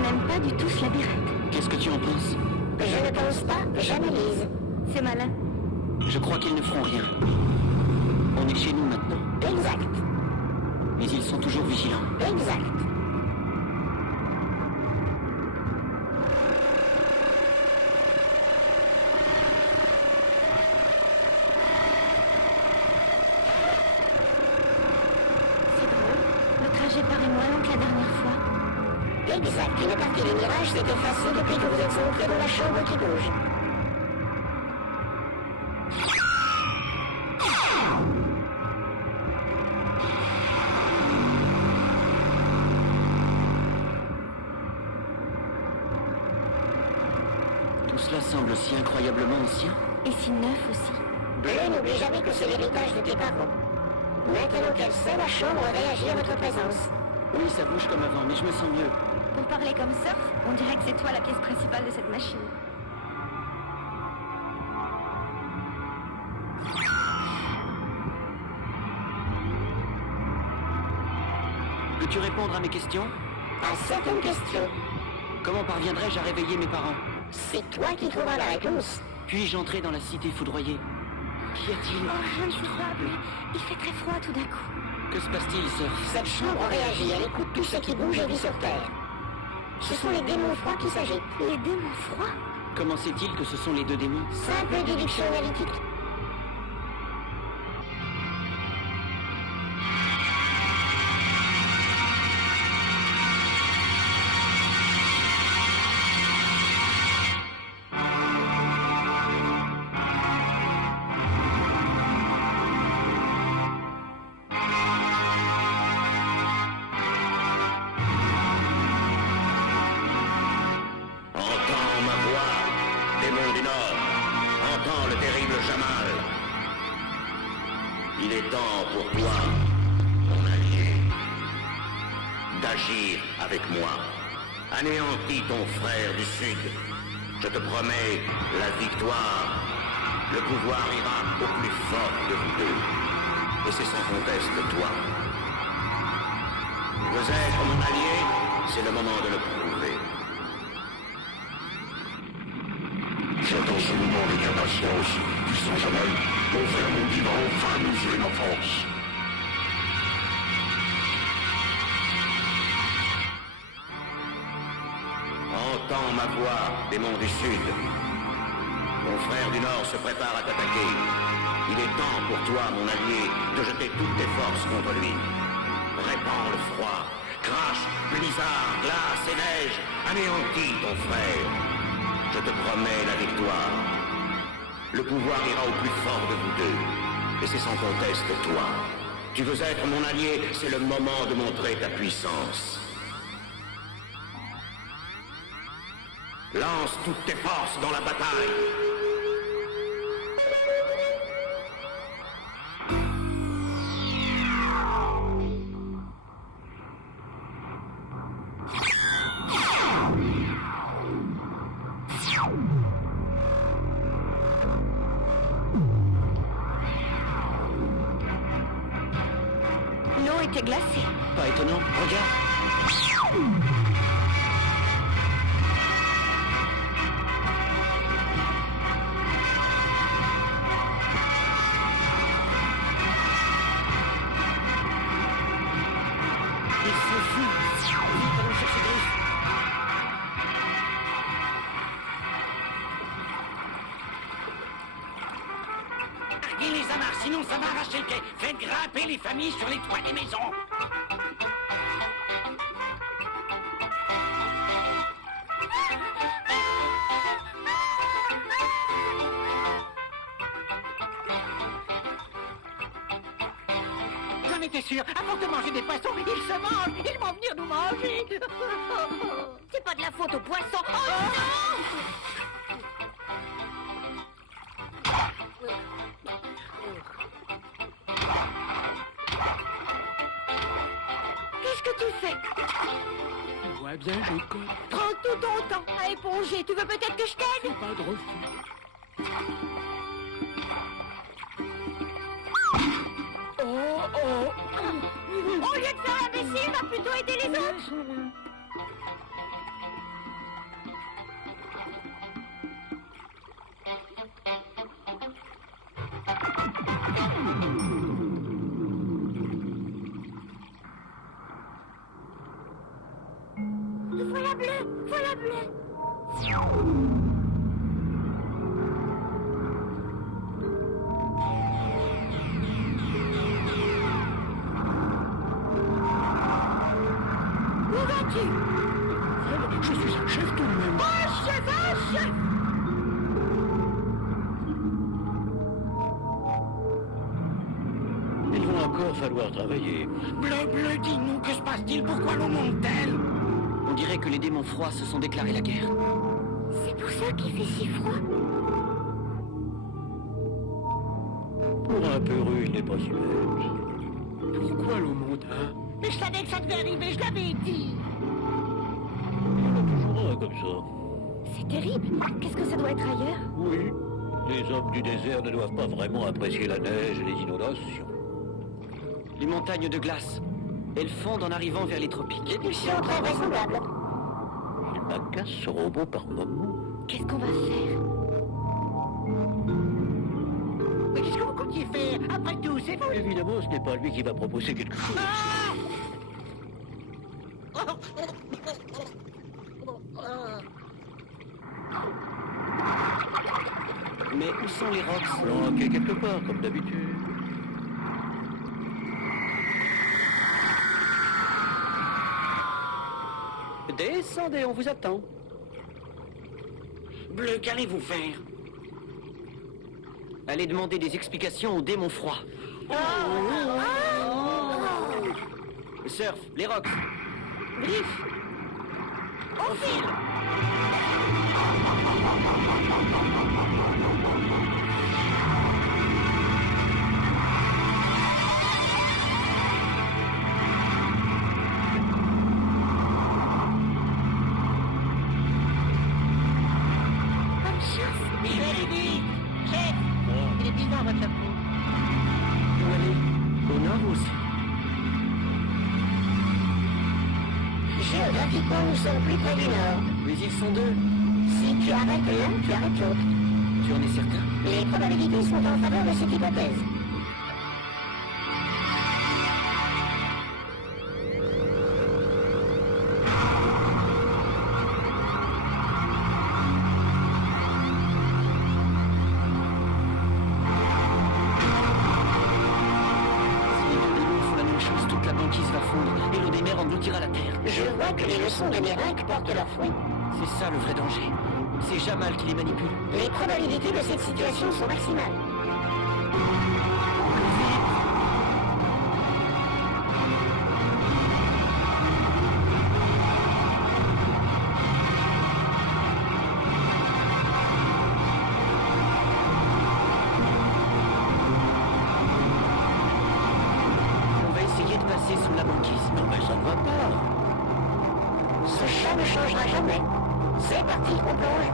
n'aime pas du tout ce labyrinthe. Qu'est-ce que tu en penses? Je ne pense pas, j'analyse. C'est malin. Je crois qu'ils ne feront rien. On est chez nous maintenant. Exact. Mais ils sont toujours vigilants. Exact. C'est drôle. Le trajet paraît moins long que la dernière fois. Exact. Une partie du mirage s'est effacée depuis que vous êtes entré dans la chambre qui bouge. Tout cela semble si incroyablement ancien. Et si neuf aussi. Bleu, n'oublie jamais que c'est l'héritage de tes parents. Maintenant qu'elle sait, la chambre réagit à votre présence. Oui, ça bouge comme avant, mais je me sens mieux. Pour parler comme surf, on dirait que c'est toi la pièce principale de cette machine. Peux-tu répondre à mes questions? À certaines questions, Comment parviendrai-je à réveiller mes parents? c'est toi qui trouveras la réponse. Puis-je entrer dans la cité foudroyée? Qu'y a-t-il? Oh, je ne sais pas, mais il fait très froid tout d'un coup. Que se passe-t-il, Surf? Cette chambre réagit, elle écoute tout ce qui bouge et vit sur Terre. Ce sont les démons froids qui s'agitent. Les démons froids? Comment sait-il que ce sont les deux démons? Simple déduction analytique. Entends ma voix, démon du Nord. Entends le terrible Jamal. Il est temps pour toi, mon allié, d'agir avec moi. Anéantis ton frère du Sud. Je te promets la victoire. Le pouvoir ira au plus fort de vous deux. Et c'est sans conteste toi. Tu veux être mon allié? C'est le moment de le prouver. J'attends ce moment avec impatience, puissant Jamal. Mon frère, mon divin, enfin mesurer ma force. Entends ma voix, démon du Sud. Mon frère du Nord se prépare à t'attaquer. Il est temps pour toi, mon allié, de jeter toutes tes forces contre lui. Répands le froid, crache, blizzard, glace et neige, anéantis ton frère. Je te promets la victoire. Le pouvoir ira au plus fort de vous deux. Et c'est sans conteste toi. Tu veux être mon allié, c'est le moment de montrer ta puissance. Lance toutes tes forces dans la bataille. L'eau était glacée. Pas étonnant, regarde. Il se fuit. Vite, allons chercher Griff. Larguez les amarres, sinon ça va arracher le quai. Faites grimper les familles sur les toits des maisons. J'en étais sûr, à force de manger des poissons, ils se mangent, ils vont venir nous manger. C'est pas de la faute aux poissons. Oh non! Qu'est-ce que tu fais? Tu vois bien, j'écoute. Prends tout ton temps à éponger. Tu veux peut-être que je t'aide? Pas de refus. Au lieu de faire l'imbécile, va plutôt aider les autres. Bleu! Voilà Bleu! Où vas-tu? Je suis un chef tout de même. Un chef! Il va encore falloir travailler. Bleu, dis-nous, que se passe-t-il? Pourquoi l'eau monte-t-elle? On dirait que les démons froids se sont déclarés la guerre. C'est pour ça qu'il fait si froid. Pour un peureux, il n'est pas si bête. Pourquoi l'eau monte, hein? Mais je savais que ça devait arriver, je l'avais dit. Il y en a toujours un comme ça. C'est terrible. Qu'est-ce que ça doit être ailleurs? Oui, les hommes du désert ne doivent pas vraiment apprécier la neige et les inondations. Les montagnes de glace. Elles fondent en arrivant vers les tropiques. Mission très vraisemblable. Il m'agace ce robot par moments. Qu'est-ce qu'on va faire? Mais qu'est-ce que vous comptiez faire? Après tout, c'est vous. Évidemment, ce n'est pas lui qui va proposer quelque chose. Mais où sont les Rox? Planqué quelque part, comme d'habitude. Descendez, on vous attend. Bleu, qu'allez-vous faire? Allez demander des explications aux démons froids. Surf, les Rox. Griff! Au fil! Bonne chance! Allez vite! Chef! Il est bizarre, votre chapeau. Où aller? Au nord aussi. Géographiquement, nous sommes plus près du nord. Mais ils sont deux. Si tu arrêtes l'un, tu arrêtes l'autre. Tu en es certain? Les probabilités sont en faveur de cette hypothèse. Si les deux démons font la même chose, toute la banquise va fondre et l'eau des mers engloutira la terre. Je vois que les leçons de Miracle portent leurs fruits. C'est ça le vrai danger. C'est Jamal qui les manipule. Les probabilités de cette situation sont maximales. On va essayer de passer sous la banquise. Non, mais ça ne va pas. Ce chat ne changera jamais. C'est parti, on plonge.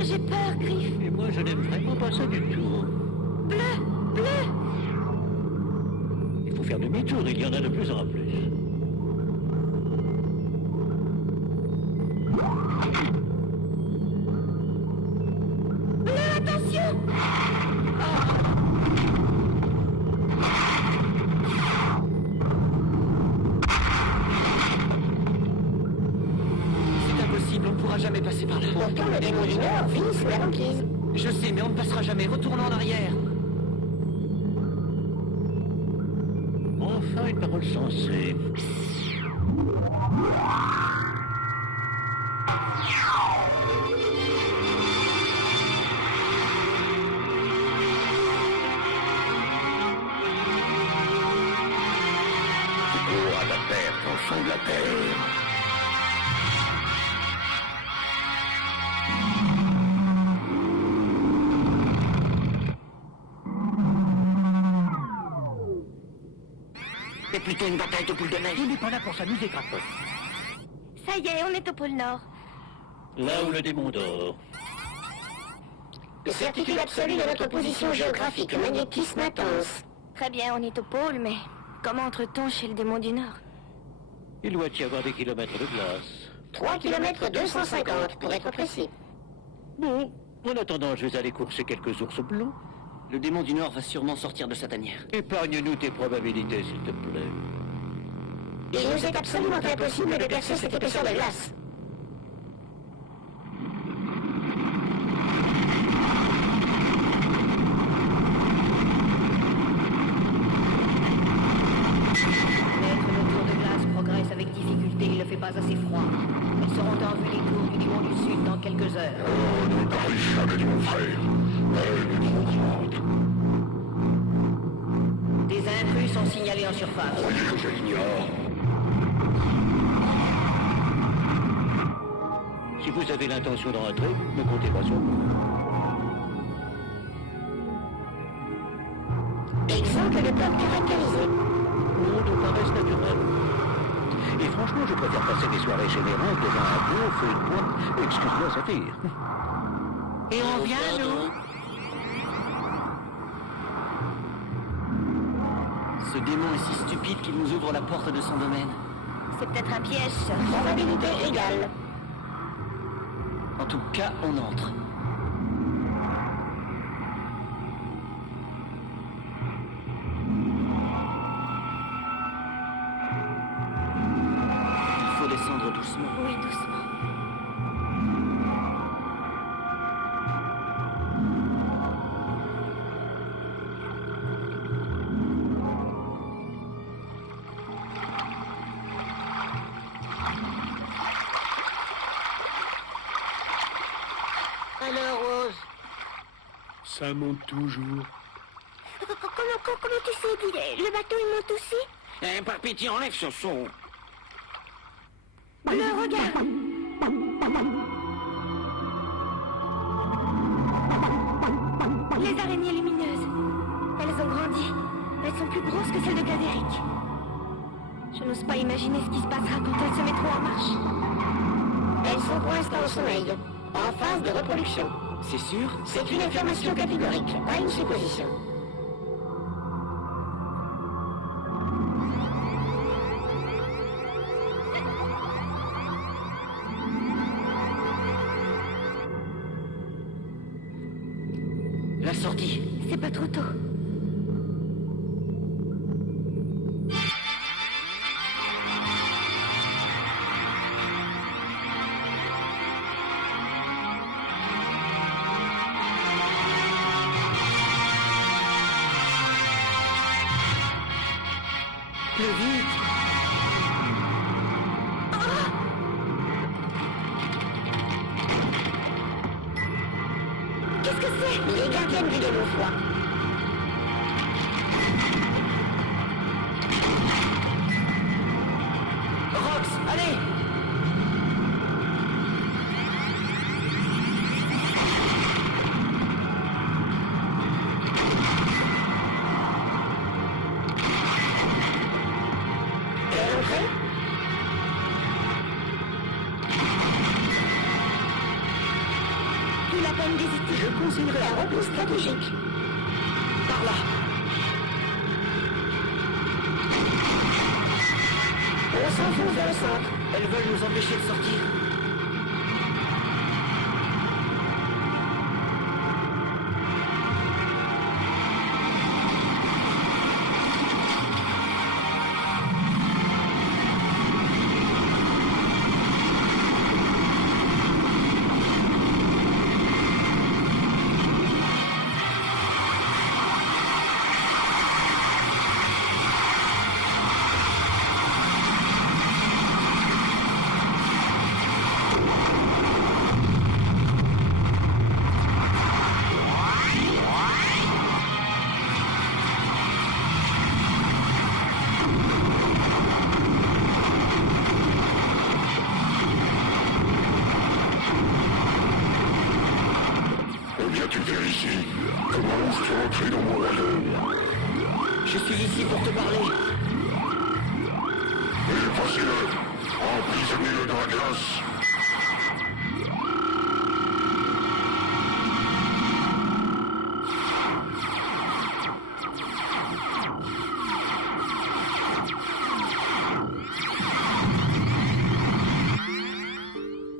J'ai peur, Griff! Et moi, je n'aime vraiment pas ça du tout. Bleu! Bleu! Il faut faire demi-tour, il y en a de plus en plus. Bleu, attention! C'est impossible, on ne pourra jamais passer par là. Pourtant, le démon du Nord vit sous la banquise. Je sais, mais on ne passera jamais. Retournons en arrière. Enfin, une parole sensée. Tu cours à ta perte au fond de la terre. C'est plutôt une bataille de boules de neige. Il n'est pas là pour s'amuser, Crapote. Ça y est, on est au pôle Nord. Là où le démon dort. Certitude absolue de notre position géographique, magnétisme intense. Très bien, on est au pôle, mais comment entre-t-on chez le démon du Nord? Il doit y avoir des kilomètres de glace. 3 km 250 pour être précis. Bon, en attendant, je vais aller courser quelques ours blancs. Le démon du Nord va sûrement sortir de sa tanière. Épargne-nous tes probabilités, s'il te plaît. Il nous est absolument impossible de percer cette épaisseur de glace. Maître, nos tours de glace progressent avec difficulté. Il ne fait pas assez froid. Elles seront en vue des tours du démon du Sud dans quelques heures. Oh, ne parie jamais, mon frère. Elle est trop grande. Des intrus sont signalés en surface. Croyez que je l'ignore. Si vous avez l'intention de rentrer, ne comptez pas sur moi. Exemple de bloc caractérisé. Non, de paresse naturelle. Et franchement, je préfère passer des soirées générales devant un bon feu de bois. Excuse-moi, ça tire. Et on vient, nous? Ce démon est si stupide qu'il nous ouvre la porte de son domaine. C'est peut-être un piège. Probabilité égale. En tout cas, on entre. Il faut descendre doucement. Oui, doucement. Alors, Rose, Ça monte toujours. comment tu sais, Guy? Le bateau, il monte aussi? Eh, par pitié, enlève ce son. Le regarde. Les araignées lumineuses. Elles ont grandi. Elles sont plus grosses que celles de Cadéric. Je n'ose pas imaginer ce qui se passera quand elles se mettront en marche. Elles sont pour l'instant au sommeil, en phase de reproduction. C'est sûr? C'est une information catégorique, pas une supposition. La sortie. C'est pas trop tôt. Plus vite. Qu'est-ce que c'est? Les gardiennes du démon froid. Rox, allez! Quelle entrée? Plus la peine d'hésiter. Je conseillerais un repos stratégique. Par là. On s'enfonce vers le centre. Elles veulent nous empêcher de sortir. Que viens-tu faire ici? Comment oses-tu entrer dans mon royaume? Je suis ici pour te parler. Effacez-le! Emprisonnez-le dans la glace!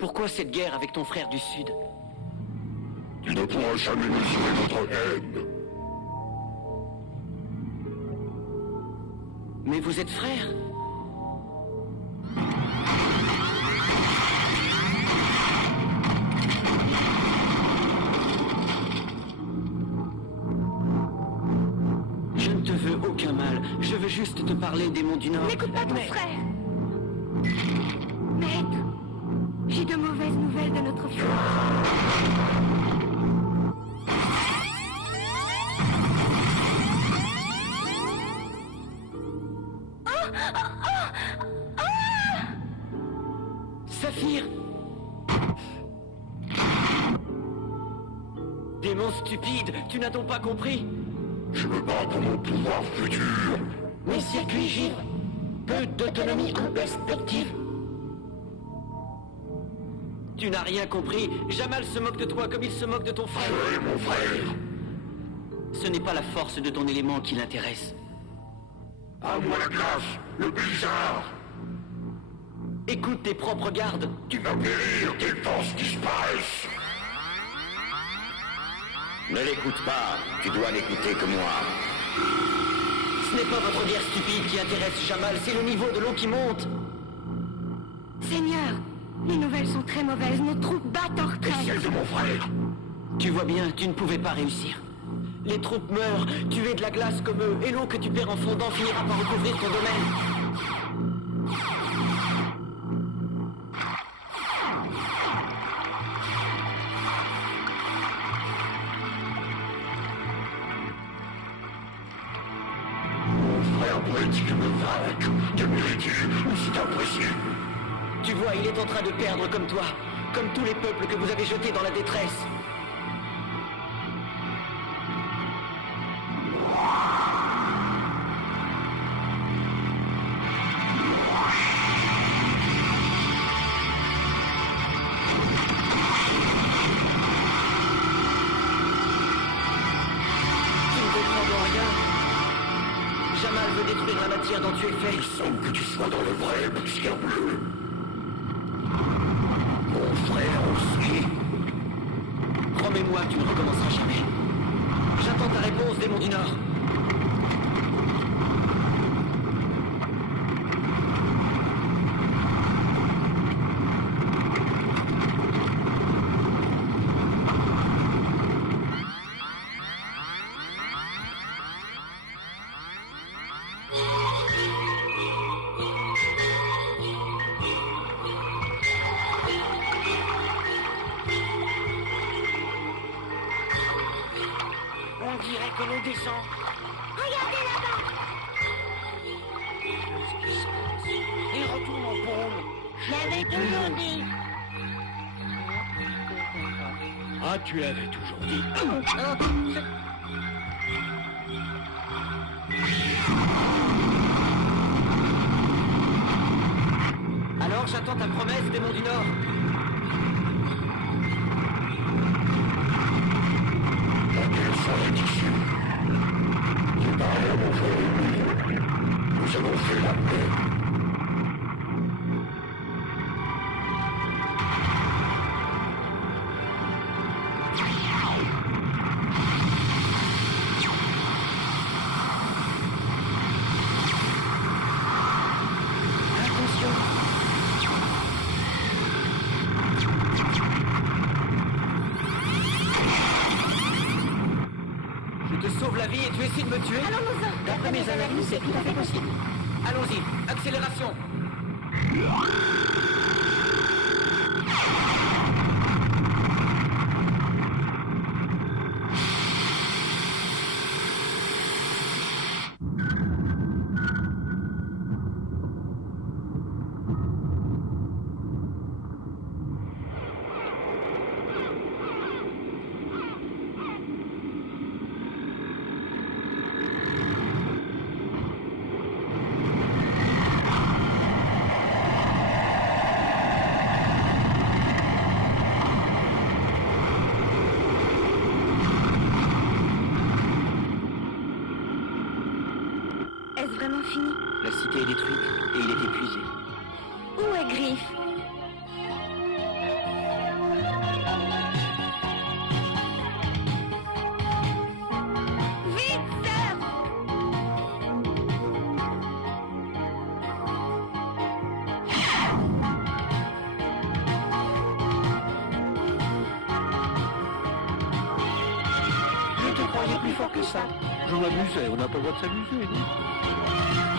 Pourquoi cette guerre avec ton frère du Sud? Tu ne pourras jamais mesurer notre haine. Mais vous êtes frères? Je ne te veux aucun mal. Je veux juste te parler des monts du Nord. N'écoute pas ton frère. Maître, j'ai de mauvaises nouvelles de notre frère. Saphir! Démon stupide, tu n'as donc pas compris? Je me bats pour mon pouvoir futur. Mes circuits givrent. Peu d'autonomie en perspective. Tu n'as rien compris. Jamal se moque de toi comme il se moque de ton frère. Je mon frère. Ce n'est pas la force de ton élément qui l'intéresse. À moi la glace, le blizzard. Écoute tes propres gardes. Tu vas périr, tes forces disparaissent. Ne l'écoute pas, tu dois n'écouter que moi. Ce n'est pas votre guerre stupide qui intéresse Jamal, c'est le niveau de l'eau qui monte. Seigneur, les nouvelles sont très mauvaises. Nos troupes battent en Et retraite. celle de mon frère. Tu vois bien, tu ne pouvais pas réussir. Les troupes meurent, tu es de la glace comme eux, et l'eau que tu perds en fondant finira par recouvrir ton domaine. Mon frère pourrait-il me vaincre? Te mérites-tu ou c'est apprécié? Tu vois, il est en train de perdre comme toi, comme tous les peuples que vous avez jetés dans la détresse. Tu ne comprends donc rien. Jamal veut détruire la matière dont tu es fait. Il semble que tu sois dans le vrai, poussière bleue. Mon frère aussi. Promets-moi que tu ne recommenceras jamais. J'attends ta réponse, démon du Nord. On dirait que l'eau descend. Regardez là-bas. Qu'est-ce qui se passe? Et retourne en pôle. J'avais toujours dit. Ah, tu l'avais toujours dit. Alors j'attends ta promesse, démon du Nord. La guerre serait issue. J'ai parlé à mon frère ennemi. Nous avons fait la paix. Je te sauve la vie et tu essaies de me tuer? Allons-nous-en. D'après mes analyses, c'est tout à fait possible. Allons-y, accélération. Est-ce vraiment fini? La cité est détruite et il est épuisé. Où est Griff? croyais plus fort que ça. Je m'amusais, on n'a pas le droit de s'amuser, non?